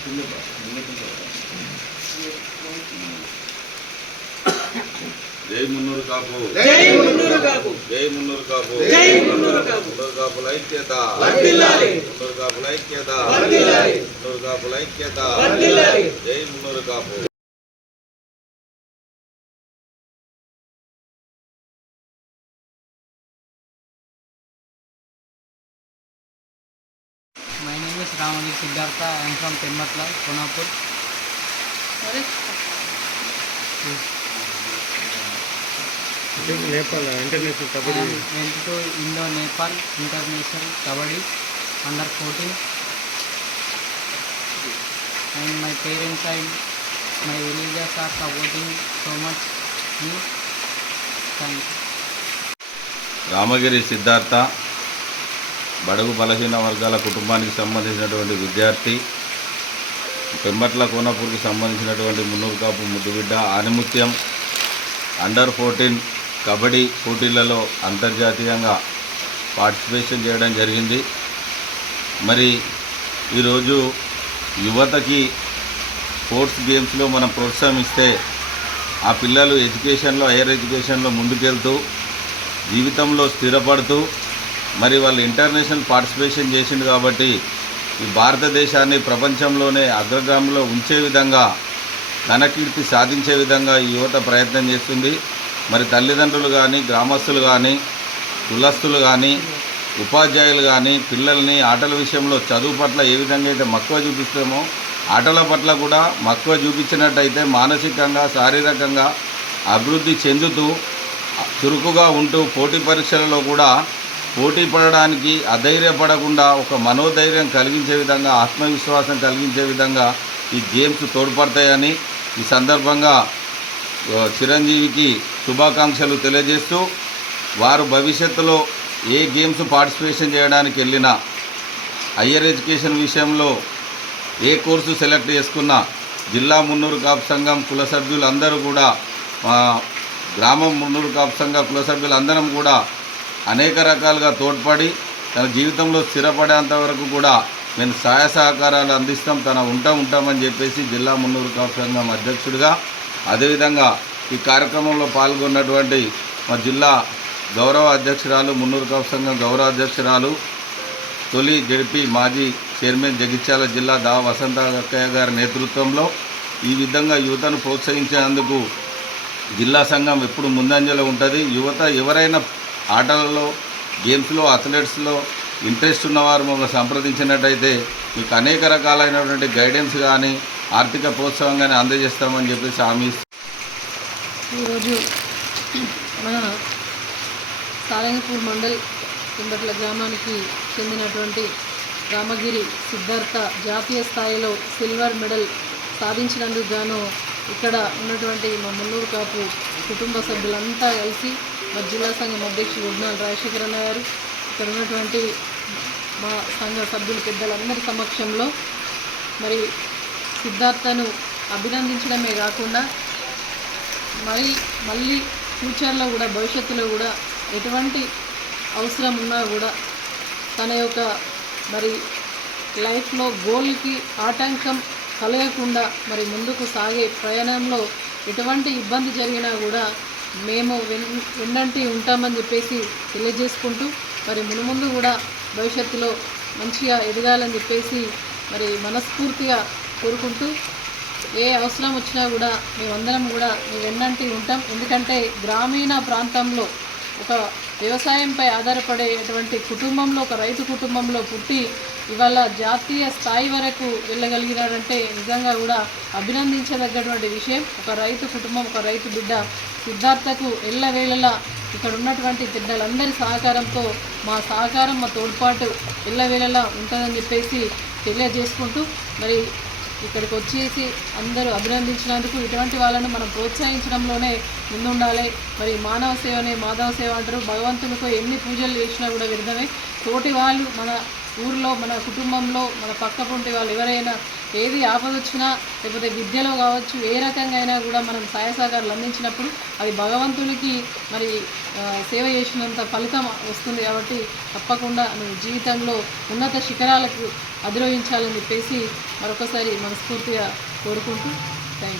జై మున్నూరు కాపు, జై మున్నూరు కాపు, జై మున్నూరు కాపు, జై మున్నూరు కాపు. మున్నూరు కాపుల ఐక్యత, మున్నూరు కాపుల ఐక్యత, మున్నూరు కాపుల ఐక్యత. జై Munnuru Kapu. My name is Ramani Siddhartha. I am from Penmatla, Konapur. Nepal International Kabaddi. I went to Indo-Nepal International Kabaddi under 14. And my parents and my villagers are supporting so much me. Thank you. Ramagiri Siddhartha బడుగు బలహీన వర్గాల కుటుంబానికి సంబంధించినటువంటి విద్యార్థి, పెంబట్ల కోనపూర్కి సంబంధించినటువంటి మున్నూరు కాపు ముద్దుబిడ్డ ఆనిముత్యం under 14 kabaddi పోటీలలో అంతర్జాతీయంగా పార్టిసిపేషన్ చేయడం జరిగింది. మరి ఈరోజు యువతకి స్పోర్ట్స్ గేమ్స్లో మనం ప్రోత్సాహిస్తే ఆ పిల్లలు ఎడ్యుకేషన్లో, హైయర్ ఎడ్యుకేషన్లో ముందుకెళ్తూ జీవితంలో స్థిరపడుతూ మరి వాళ్ళు ఇంటర్నేషనల్ పార్టిసిపేషన్ చేసిండు కాబట్టి ఈ భారతదేశాన్ని ప్రపంచంలోనే అగ్రగామిలో ఉంచే విధంగా, ఘనకీర్తి సాధించే విధంగా ఈ యువత ప్రయత్నం చేస్తుంది. మరి తల్లిదండ్రులు కానీ, గ్రామస్తులు కానీ, కులస్తులు కానీ, ఉపాధ్యాయులు కానీ పిల్లల్ని ఆటల విషయంలో చదువు పట్ల ఏ విధంగా అయితే మక్కువ చూపిస్తామో ఆటల పట్ల కూడా మక్కువ చూపించినట్టయితే మానసికంగా, శారీరకంగా అభివృద్ధి చెందుతూ చురుకుగా ఉంటూ పోటీ పరీక్షలలో కూడా పోటీ పడడానికి అధైర్యపడకుండా ఒక మనోధైర్యం కలిగించే విధంగా, ఆత్మవిశ్వాసం కలిగించే విధంగా ఈ గేమ్స్ తోడ్పడతాయని ఈ సందర్భంగా చిరంజీవికి శుభాకాంక్షలు తెలియజేస్తూ, వారు భవిష్యత్తులో ఏ గేమ్స్ పార్టిసిపేషన్ చేయడానికి వెళ్ళినా, హయ్యర్ ఎడ్యుకేషన్ విషయంలో ఏ కోర్సు సెలెక్ట్ చేసుకున్నా జిల్లా మున్నూరు కాపు సంఘం కుల సభ్యులందరూ కూడా, మా గ్రామం మున్నూరు కాపు సంఘ కుల సభ్యులందరం కూడా అనేక రకాలుగా తోడ్పడి తన జీవితంలో స్థిరపడేంత వరకు కూడా మేము సహాయ సహకారాలు అందిస్తాం, ఉంటామని చెప్పేసి జిల్లా మున్నూరు కాపు సంఘం అధ్యక్షుడిగా, అదేవిధంగా ఈ కార్యక్రమంలో పాల్గొన్నటువంటి మా జిల్లా గౌరవ అధ్యక్షురాలు, మున్నూరు కాపు సంఘం గౌరవ అధ్యక్షురాలు, తొలి జడిపి మాజీ చైర్మన్ జగిత్యాల జిల్లా దా వసంత అక్కయ్య గారి నేతృత్వంలో ఈ విధంగా యువతను ప్రోత్సహించేందుకు జిల్లా సంఘం ఎప్పుడు ముందంజలో ఉంటుంది. యువత ఎవరైనా ఆటలలో, గేమ్స్లో, అథ్లెట్స్లో ఇంట్రెస్ట్ ఉన్నవారు మమ్మల్ని సంప్రదించినట్టయితే మీకు అనేక రకాలైనటువంటి గైడెన్స్ కానీ, ఆర్థిక ప్రోత్సాహం కానీ అందజేస్తామని చెప్పేసి హామీ. ఈరోజు మన సారంగపూర్ మండల్ కుంబట్ల గ్రామానికి చెందినటువంటి రామగిరి సిద్ధార్థ జాతీయ స్థాయిలో సిల్వర్ మెడల్ సాధించినందుకు గాను ఇక్కడ ఉన్నటువంటి మా మున్నూరు కాపు కుటుంబ సభ్యులంతా కలిసి మా జిల్లా సంఘం అధ్యక్షుడు ఉడ్నాల రాజశేఖర అన్న గారు, ఇక్కడ ఉన్నటువంటి మా సంఘ సభ్యులు పెద్దలందరి సమక్షంలో మరి సిద్ధార్థను అభినందించడమే కాకుండా మళ్ళీ ఫ్యూచర్లో కూడా, భవిష్యత్తులో కూడా ఎటువంటి అవసరం ఉన్నా కూడా తన యొక్క మరి లైఫ్లో గోల్కి ఆటంకం కలగకుండా మరి ముందుకు సాగే ప్రయాణంలో ఎటువంటి ఇబ్బంది జరిగినా కూడా మేము వెన్నంటి ఉంటామని చెప్పేసి తెలియజేసుకుంటూ, మరి మునుముందు కూడా భవిష్యత్తులో మంచిగా ఎదగాలని చెప్పేసి మరి మనస్ఫూర్తిగా కోరుకుంటూ, ఏ అవసరం వచ్చినా కూడా మేమందరం కూడా వెన్నంటి ఉంటాం. ఎందుకంటే గ్రామీణ ప్రాంతంలో ఒక వ్యవసాయంపై ఆధారపడేటువంటి కుటుంబంలో, ఒక రైతు కుటుంబంలో పుట్టి ఇవాళ జాతీయ స్థాయి వరకు వెళ్ళగలిగినారంటే నిజంగా కూడా అభినందించదగ్గటువంటి విషయం. ఒక రైతు కుటుంబం, ఒక రైతు బిడ్డ సిద్ధార్థకు ఎల్లవేళలా ఇక్కడ ఉన్నటువంటి పెద్దలందరి సహకారంతో మా సహకారం, మా తోడ్పాటు ఎల్లవేళలా ఉంటుందని చెప్పేసి తెలియజేసుకుంటూ, మరి ఇక్కడికి వచ్చేసి అందరూ అభినందించినందుకు ఇటువంటి వాళ్ళను మనం ప్రోత్సహించడంలోనే ముందుండాలి. మరి మానవ సేవనే మాధవ సేవ అంటారు. భగవంతునితో ఎన్ని పూజలు చేసినా కూడా వ్యర్థమే. తోటి వాళ్ళు మన ఊరిలో, మన కుటుంబంలో, మన పక్క పొంటి వాళ్ళు ఎవరైనా ఏది ఆపద వచ్చినా లేకపోతే విద్యలో కావచ్చు ఏ రకంగా అయినా కూడా మనం సహాయ సహకారాలు అందించినప్పుడు అది భగవంతునికి మరి సేవ చేసినంత ఫలితం వస్తుంది. కాబట్టి తప్పకుండా నువ్వు జీవితంలో ఉన్నత శిఖరాలకు అధిరోహించాలని చెప్పేసి మరొకసారి మనస్ఫూర్తిగా కోరుకుంటూ